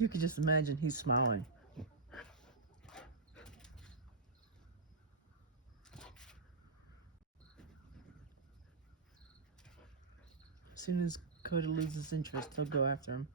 You can just imagine he's smiling. As soon as Coda loses interest, he'll go after him.